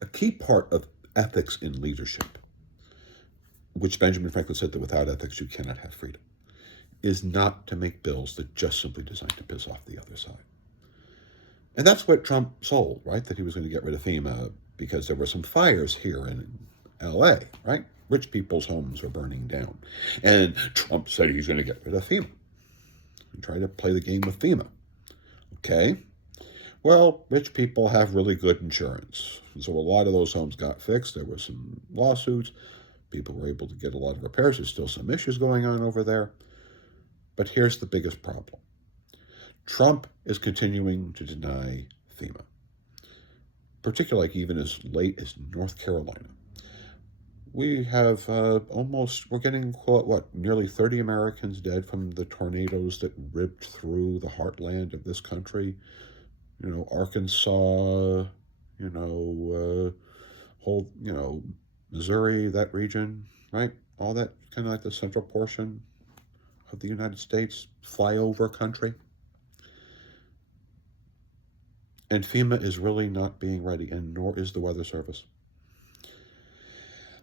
A key part of ethics in leadership, which Benjamin Franklin said that without ethics you cannot have freedom, is not to make bills that just simply designed to piss off the other side. And that's what Trump sold, right? That he was going to get rid of FEMA because there were some fires here in LA, right? Rich people's homes are burning down. And Trump said he's going to get rid of FEMA and try to play the game with FEMA. Okay. Well, rich people have really good insurance. And so a lot of those homes got fixed. There were some lawsuits. People were able to get a lot of repairs. There's still some issues going on over there. But here's the biggest problem. Trump is continuing to deny FEMA, particularly like even as late as North Carolina. We have we're getting, what, nearly 30 Americans dead from the tornadoes that ripped through the heartland of this country. You know, Arkansas, Missouri, that region, right? All that kind of like the central portion of the United States, flyover country. And FEMA is really not being ready, and nor is the Weather Service.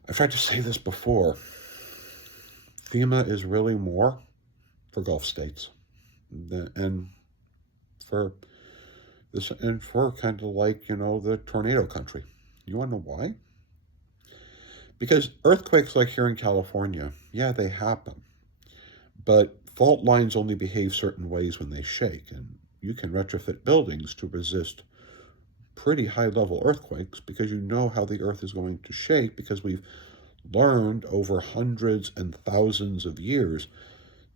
I've tried to say this before. FEMA is really more for Gulf states and for this, and for kind of like, the tornado country. You want to know why? Because earthquakes like here in California, yeah, they happen. But fault lines only behave certain ways when they shake, and you can retrofit buildings to resist pretty high-level earthquakes because you know how the earth is going to shake, because we've learned over hundreds and thousands of years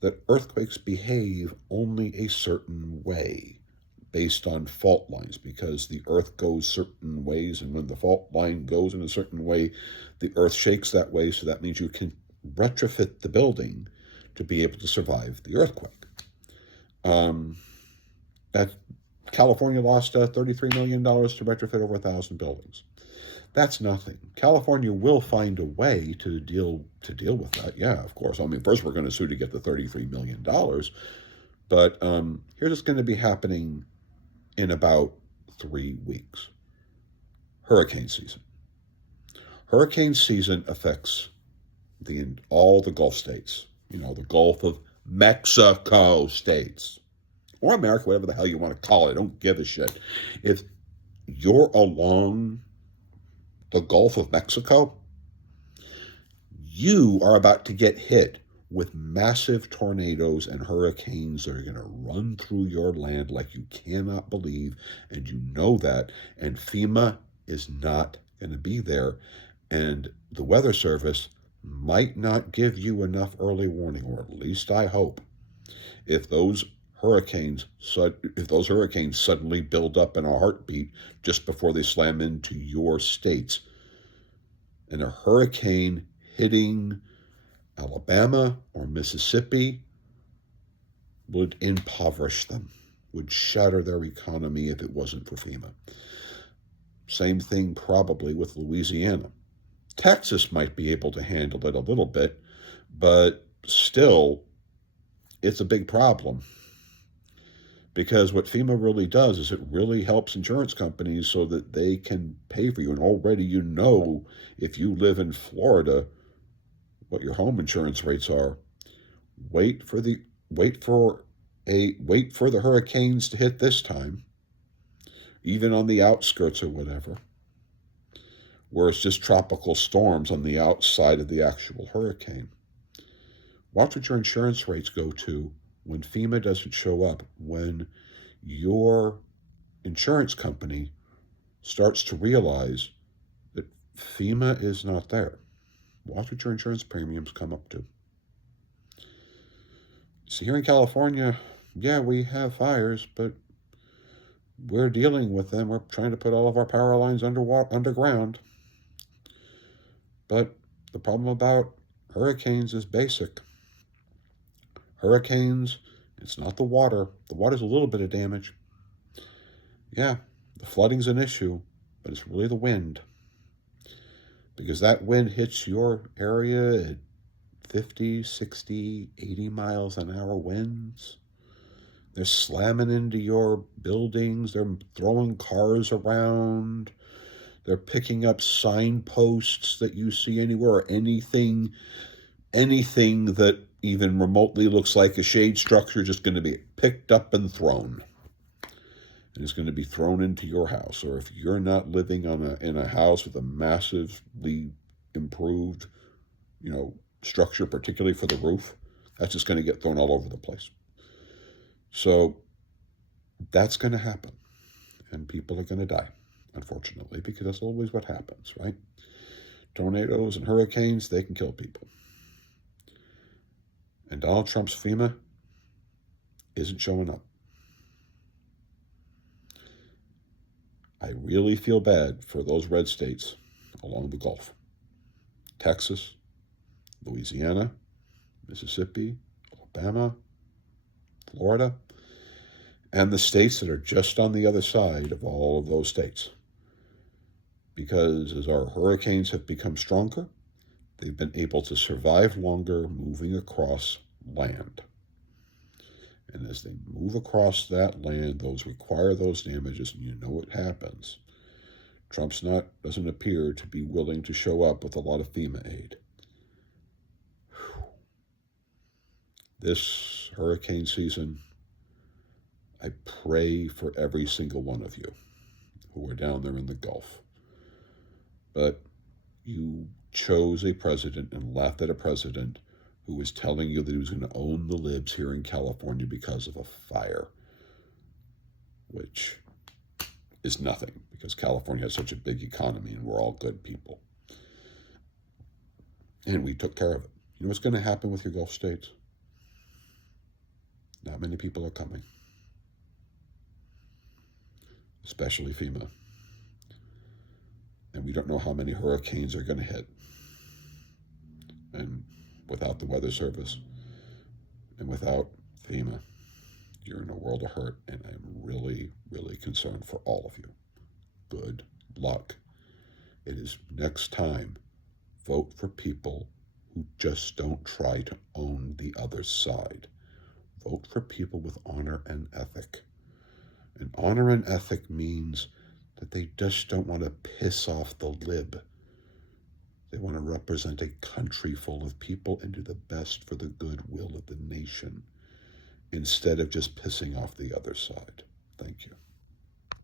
that earthquakes behave only a certain way based on fault lines, because the earth goes certain ways, and when the fault line goes in a certain way, the earth shakes that way, so that means you can retrofit the building to be able to survive the earthquake. That California lost $33 million to retrofit over 1,000 buildings. That's nothing. California will find a way to deal with that. Yeah, of course. I mean, first we're going to sue to get the $33 million, but here's what's going to be happening in about 3 weeks. Hurricane season. Hurricane season affects all the Gulf states. The Gulf of Mexico states. Or America, whatever the hell you want to call it. I don't give a shit. If you're along the Gulf of Mexico, you are about to get hit with massive tornadoes and hurricanes that are going to run through your land like you cannot believe, and you know that, and FEMA is not going to be there, and the Weather Service might not give you enough early warning, or at least I hope. If those hurricanes suddenly build up in a heartbeat just before they slam into your states, and a hurricane hitting Alabama or Mississippi would impoverish them, would shatter their economy if it wasn't for FEMA. Same thing probably with Louisiana. Texas might be able to handle it a little bit, but still, it's a big problem. Because what FEMA really does is it really helps insurance companies so that they can pay for you. And already if you live in Florida, what your home insurance rates are. Wait for the hurricanes to hit this time, even on the outskirts or whatever, where it's just tropical storms on the outside of the actual hurricane. Watch what your insurance rates go to when FEMA doesn't show up, when your insurance company starts to realize that FEMA is not there. Watch what your insurance premiums come up to. So here in California, yeah, we have fires, but we're dealing with them. We're trying to put all of our power lines underground. But the problem about hurricanes is basic. Hurricanes, it's not the water. The water's a little bit of damage. Yeah, the flooding's an issue, but it's really the wind. Because that wind hits your area at 50, 60, 80 miles an hour winds. They're slamming into your buildings. They're throwing cars around. They're picking up signposts that you see anywhere, or anything that even remotely looks like a shade structure, just going to be picked up and thrown. And it's going to be thrown into your house. Or if you're not living in a house with a massively improved, structure, particularly for the roof, that's just going to get thrown all over the place. So that's going to happen. And people are going to die, unfortunately, because that's always what happens, right? Tornadoes and hurricanes, they can kill people. And Donald Trump's FEMA isn't showing up. I really feel bad for those red states along the Gulf. Texas, Louisiana, Mississippi, Alabama, Florida, and the states that are just on the other side of all of those states. Because as our hurricanes have become stronger, they've been able to survive longer moving across land. And as they move across that land, those require those damages, and you know what happens. Trump's doesn't appear to be willing to show up with a lot of FEMA aid. This hurricane season, I pray for every single one of you who are down there in the Gulf. But you chose a president and laughed at a president who was telling you that he was going to own the libs here in California because of a fire, which is nothing because California has such a big economy and we're all good people. And we took care of it. You know what's going to happen with your Gulf states? Not many people are coming, especially FEMA. And we don't know how many hurricanes are going to hit. And without the Weather Service and without FEMA, you're in a world of hurt, and I'm really, really concerned for all of you. Good luck. It is next time, vote for people who just don't try to own the other side. Vote for people with honor and ethic. And honor and ethic means that they just don't want to piss off the lib. They want to represent a country full of people and do the best for the goodwill of the nation instead of just pissing off the other side. Thank you.